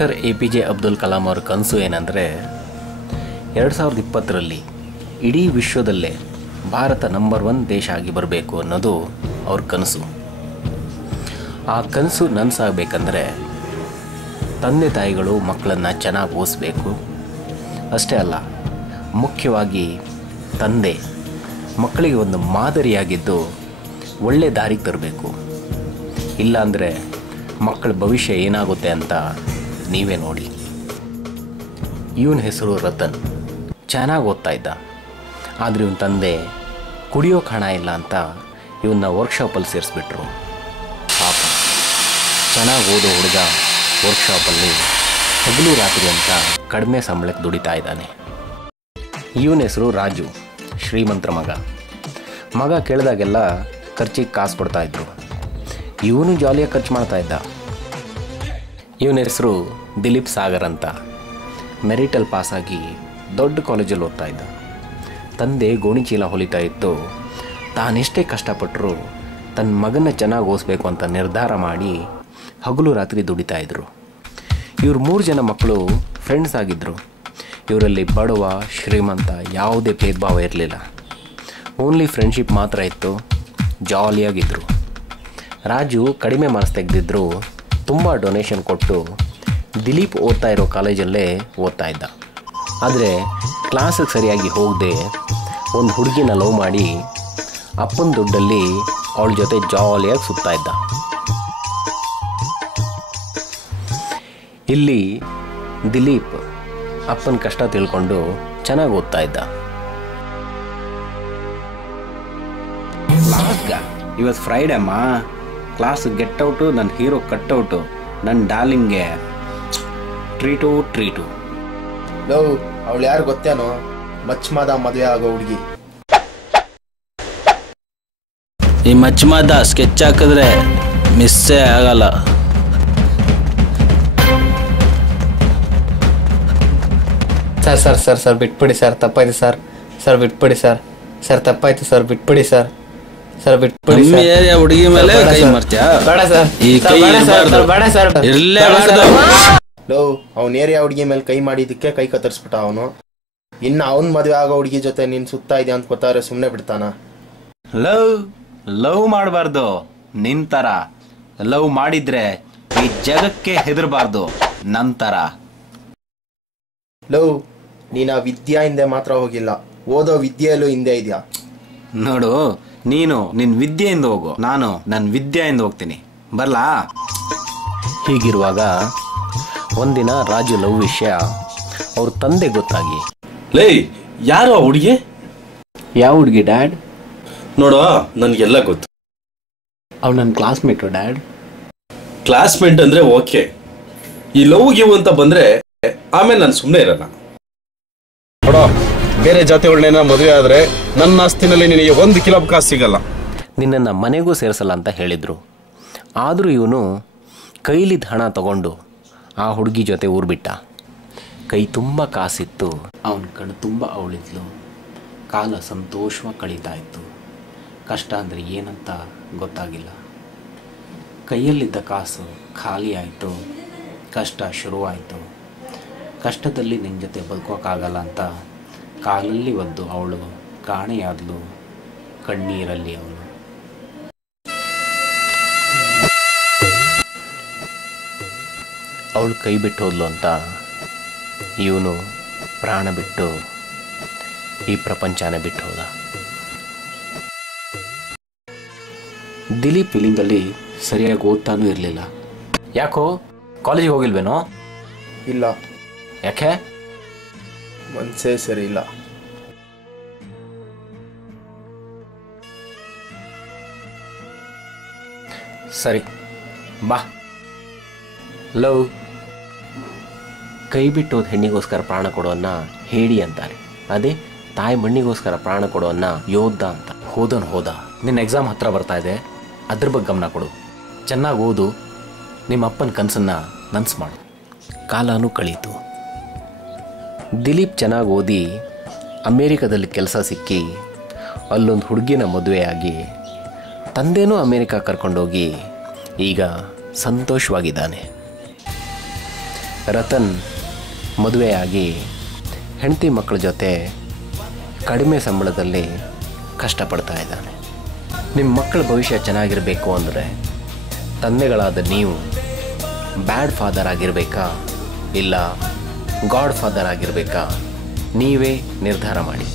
Doctor APJ Abdul Kalam ಅವರ ಕನಸು ಏನಂದರೆ 2020ರಲ್ಲಿ ಇಡೀ ವಿಶ್ವದಲ್ಲೇ ಭಾರತ ನಂಬರ್ 1 ದೇಶ ಆಗಿ ಬರಬೇಕು ಅನ್ನೋದು ಅವ್ರ ಕನಸು. ಆ ಕನಸು ನನಸಾಗಬೇಕಂದ್ರೆ ತಂದೆ ತಾಯಿಗಳು ಮಕ್ಕಳನ್ನು ಚೆನ್ನಾಗಿ ಓದಿಸ್ಬೇಕು. ಅಷ್ಟೇ ಅಲ್ಲ, ಮುಖ್ಯವಾಗಿ ತಂದೆ ಮಕ್ಕಳಿಗೆ ಒಂದು ಮಾದರಿಯಾಗಿದ್ದು ಒಳ್ಳೆ ದಾರಿಗೆ ತರಬೇಕು. ಇಲ್ಲಾಂದರೆ ಮಕ್ಕಳ ಭವಿಷ್ಯ ಏನಾಗುತ್ತೆ ಅಂತ ನೀವೇ ನೋಡಿ. ಇವನ ಹೆಸರು ರತನ್. ಚೆನ್ನಾಗಿ ಓದ್ತಾ ಇದ್ದ. ಆದರೆ ಇವನ ತಂದೆ ಕುಡಿಯೋಕೆ ಹಣ ಇಲ್ಲ ಅಂತ ಇವನ್ನ ವರ್ಕ್ಶಾಪಲ್ಲಿ ಸೇರಿಸ್ಬಿಟ್ರು. ಪಾಪ, ಚೆನ್ನಾಗಿ ಓದೋ ಹುಡುಗ ವರ್ಕ್ಶಾಪಲ್ಲಿ ಹಗಲು ರಾತ್ರಿ ಅಂತ ಕಡಿಮೆ ಸಂಬಳಕ್ಕೆ ದುಡಿತಾ ಇದ್ದಾನೆ. ಇವನ ಹೆಸರು ರಾಜು. ಶ್ರೀಮಂತರ ಮಗ ಕೇಳಿದಾಗೆಲ್ಲ ಖರ್ಚಿಗೆ ಕಾಸು ಕೊಡ್ತಾಯಿದ್ರು. ಇವನು ಜಾಲಿಯಾಗಿ ಖರ್ಚು ಮಾಡ್ತಾ ಇದ್ದ. ಇವನ ಹೆಸರು ದಿಲೀಪ್ ಸಾಗರ್ ಅಂತ. ಮೆರಿಟಲ್ಲಿ ಪಾಸಾಗಿ ದೊಡ್ಡ ಕಾಲೇಜಲ್ಲಿ ಓದ್ತಾ ಇದ್ದ. ತಂದೆ ಗೋಣಿ ಚೀಲ ಹೊಲಿತಾ ಇತ್ತು. ತಾನೆಷ್ಟೇ ಕಷ್ಟಪಟ್ಟರು ತನ್ನ ಮಗನ ಚೆನ್ನಾಗಿ ಓದಿಸ್ಬೇಕು ಅಂತ ನಿರ್ಧಾರ ಮಾಡಿ ಹಗಲು ರಾತ್ರಿ ದುಡಿತಾಯಿದ್ರು. ಇವ್ರ 3 ಜನ ಮಕ್ಕಳು ಫ್ರೆಂಡ್ಸ್ ಆಗಿದ್ದರು. ಇವರಲ್ಲಿ ಬಡವ ಶ್ರೀಮಂತ ಯಾವುದೇ ಭೇದ ಭಾವ ಇರಲಿಲ್ಲ. ಓನ್ಲಿ ಫ್ರೆಂಡ್ಶಿಪ್ ಮಾತ್ರ ಇತ್ತು. ಜಾಲಿಯಾಗಿದ್ದರು. ರಾಜು ಕಡಿಮೆ ಮಾರ್ಕ್ಸ್ ತೆಗೆದಿದ್ರು ತುಂಬ ಡೊನೇಷನ್ ಕೊಟ್ಟು ದಿಲೀಪ್ ಓದ್ತಾ ಇರೋ ಕಾಲೇಜಲ್ಲೇ ಓದ್ತಾ ಇದ್ದ. ಆದರೆ ಕ್ಲಾಸಿಗೆ ಸರಿಯಾಗಿ ಹೋಗದೆ ಒಂದು ಹುಡುಗಿನ ಲವ್ ಮಾಡಿ ಅಪ್ಪನ ದುಡ್ಡಲ್ಲಿ ಅವಳ ಜೊತೆ ಜಾಲಿಯಾಗಿ ಸುತ್ತಾ ಇದ್ದ. ಇಲ್ಲಿ ದಿಲೀಪ್ ಅಪ್ಪನ ಕಷ್ಟ ತಿಳ್ಕೊಂಡು ಚೆನ್ನಾಗಿ ಓದ್ತಾ ಇದ್ದ. ಇವತ್ತು ಫ್ರೈಡೇ ಅಮ್ಮ, ಕ್ಲಾಸ್ ಗೆಟ್ಔಟು, ನನ್ನ ಹೀರೋ ಕಟ್ಔಟು, ನನ್ನ ಡಾರ್ಲಿಂಗ್ಗೆ ಟ್ರೀಟು. ಲವ್, ಅವಳು ಯಾರು ಗೊತ್ತೇನೋ? ಮಚ್ಮಾದ ಮದುವೆ ಆಗೋ ಹುಡುಗಿ. ಈ ಮಚ್ಮಾದ ಸ್ಕೆಚ್ ಹಾಕಿದ್ರೆ ಮಿಸ್ಸೇ ಆಗಲ್ಲ. ಸರ್ ಬಿಟ್ಬಿಡಿ ಸರ್, ತಪ್ಪಾಯ್ತು ಸರ್ ಬಿಟ್ಬಿಡಿ ಸರ್ ತಪ್ಪಾಯ್ತು ಸರ್, ಬಿಟ್ಬಿಡಿ ಸರ್ ಬಿಟ್ಬಿಡಿ. ಏರಿಯಾ ಹುಡುಗಿ ಮೇಲೆ ಕೈ ಮಾಡ್ತೀಯಾ? ಬೇಡ ಸರ್, ಈ ಕೈ ಬೇಡ ಸರ್, ಇರ್ಲೇಬಾರ್ದು. ಲವ್, ಅವ್ನ ಏರಿಯಾ ಹುಡುಗಿ ಮೇಲೆ ಕೈ ಮಾಡಿದ್ದಕ್ಕೆ ಕೈ ಕತ್ತರಿಸ್ಬಿಟ್ಟ ಅವನು. ಇನ್ನು ಅವನ್ ಮದುವೆ ಆಗೋ ಹುಡುಗಿ ಜೊತೆ ನೀನ್ ಸುತ್ತಾ ಇದೆಯಾ ಅಂತ ಗೊತ್ತಾದ್ರೆ ಸುಮ್ಮನೆ ಬಿಡ್ತಾನ? ಲವ್ ಮಾಡಬಾರ್ದು. ನಿನ್ ಥರ ಲವ್ ಮಾಡಿದ್ರೆ ಈ ಜಗಕ್ಕೆ ಹೆದರಬಾರ್ದು. ನಂತರ ಲವ್, ನೀನು ಆ ವಿದ್ಯಾ ಹಿಂದೆ ಮಾತ್ರ ಹೋಗಿಲ್ಲ, ಓದೋ ವಿದ್ಯೆಯಲ್ಲೂ ಹಿಂದೆ ಇದೆಯಾ ನೋಡು. ನೀನು ನಿನ್ನ ವಿದ್ಯೆಯಿಂದ ಹೋಗು, ನಾನು ನನ್ನ ವಿದ್ಯೆಯಿಂದ ಹೋಗ್ತೀನಿ. ಬರ್ಲಾ? ಹೀಗಿರುವಾಗ ಒಂದಿನ ರಾಜು ಲವ್ ವಿಷಯ ಅವ್ರ ತಂದೆ ಗೊತ್ತಾಗಿ, ಲೇ, ಯಾರು ಆ ಹುಡುಗಿ? ಯಾವ ಹುಡುಗಿ ಡ್ಯಾಡ್? ನೋಡು, ನನ್ಗೆಲ್ಲ ಗೊತ್ತು. ಅವ್ಳು ನನ್ನ ಕ್ಲಾಸ್ಮೇಟು ಡ್ಯಾಡ್. ಕ್ಲಾಸ್ಮೇಟ್ ಅಂದ್ರೆ ಓಕೆ, ಈ ಲವ್ ಗಿವ್ ಅಂತ ಬಂದ್ರೆ ಆಮೇಲೆ ನಾನು ಸುಮ್ಮನೆ ಇರಲ್ಲ. ನೋಡೋ, ಬೇರೆ ಜಾತಿಗಳನ್ನೇನ ಮದುವೆ ಆದ್ರೆ ನನ್ನ ಆಸ್ತಿನಲ್ಲಿ ನಿನಗೆ 1 ಕಿಲೋ ಕಾಸು ಸಿಗಲ್ಲ. ನಿನ್ನನ್ನು ಮನೆಗೂ ಸೇರಿಸಲ್ಲ ಅಂತ ಹೇಳಿದರು. ಆದರೂ ಇವನು ಕೈಲಿದ್ದ ಹಣ ತಗೊಂಡು ಆ ಹುಡುಗಿ ಜೊತೆ ಊರ್ಬಿಟ್ಟ. ಕೈ ತುಂಬ ಕಾಸಿತ್ತು. ಅವನ ಕಣ್ಣು ತುಂಬ ಅವಳಿದ್ಲು. ಕಾಲ ಸಂತೋಷವಾಗಿ ಕಳೀತಾ ಇತ್ತು. ಕಷ್ಟ ಅಂದರೆ ಏನಂತ ಗೊತ್ತಾಗಿಲ್ಲ. ಕೈಯಲ್ಲಿದ್ದ ಕಾಸು ಖಾಲಿ ಆಯಿತು. ಕಷ್ಟ ಶುರುವಾಯಿತು. ಕಷ್ಟದಲ್ಲಿ ನಿನ್ನ ಜೊತೆ ಬದುಕೋಕ್ಕಾಗಲ್ಲ ಅಂತ ಕಾಲಲ್ಲಿ ಒದ್ದು ಅವಳು ಕಾಣೆಯಾದ್ಲು. ಕಣ್ಣೀರಲ್ಲಿ ಅವಳು. ಅವಳು ಕೈ ಬಿಟ್ಟು ಹೋದ್ಲು ಅಂತ ಇವನು ಪ್ರಾಣ ಬಿಟ್ಟು ಈ ಪ್ರಪಂಚನ ಬಿಟ್ಟು ಹೋದ. ದಿಲೀಪ್ ಫೀಲಿಂಗಲ್ಲಿ ಸರಿಯಾಗಿ ಓದ್ತಾನೂ ಇರಲಿಲ್ಲ. ಯಾಕೋ ಕಾಲೇಜಿಗೆ ಹೋಗಿಲ್ವೇನೋ? ಇಲ್ಲ. ಯಾಕೆ? ಮನ್ಸೇ ಸರಿ ಇಲ್ಲ. ಸರಿ ಬಾ. ಲವ್, ಕೈ ಬಿಟ್ಟೋದ ಹೆಣ್ಣಿಗೋಸ್ಕರ ಪ್ರಾಣ ಕೊಡೋನ್ನ ಹೇಡಿ ಅಂತಾರೆ. ಅದೇ ತಾಯಿ ಮಣ್ಣಿಗೋಸ್ಕರ ಪ್ರಾಣ ಕೊಡೋನ್ನ ಯೋಧ ಅಂತ. ಹೋದ. ನಿನ್ನ ಎಕ್ಸಾಮ್ ಹತ್ರ ಬರ್ತಾ ಇದೆ, ಅದ್ರ ಬಗ್ಗೆ ಗಮನ ಕೊಡು. ಚೆನ್ನಾಗಿ ಓದು. ನಿಮ್ಮ ಅಪ್ಪನ ಕನಸನ್ನು ನನಸು ಮಾಡು. ಕಾಲನೂ ಕಳೀತು. ದಿಲೀಪ್ ಚೆನ್ನಾಗಿ ಓದಿ ಅಮೇರಿಕಾದಲ್ಲಿ ಕೆಲಸ ಸಿಕ್ಕಿ ಅಲ್ಲೊಂದು ಹುಡುಗಿನ ಮದುವೆಯಾಗಿ ತಂದೆನೂ ಅಮೇರಿಕಾ ಕರ್ಕೊಂಡೋಗಿ ಈಗ ಸಂತೋಷವಾಗಿದ್ದಾನೆ. ರತನ್ ಮದುವೆಯಾಗಿ ಹೆಂಡತಿ ಮಕ್ಕಳ ಜೊತೆ ಕಡಿಮೆ ಸಂಬಳದಲ್ಲಿ ಕಷ್ಟಪಡ್ತಾ ಇದ್ದಾನೆ. ನಿಮ್ಮ ಮಕ್ಕಳ ಭವಿಷ್ಯ ಚೆನ್ನಾಗಿರಬೇಕು ಅಂದರೆ ತಂದೆಗಳಾದ ನೀವು ಬ್ಯಾಡ್ ಫಾದರ್ ಆಗಿರಬೇಕಾ ಇಲ್ಲ ಗಾಡ್ ಫಾದರ್ ಆಗಿರಬೇಕಾ ನೀವೇ ನಿರ್ಧಾರ ಮಾಡಿ.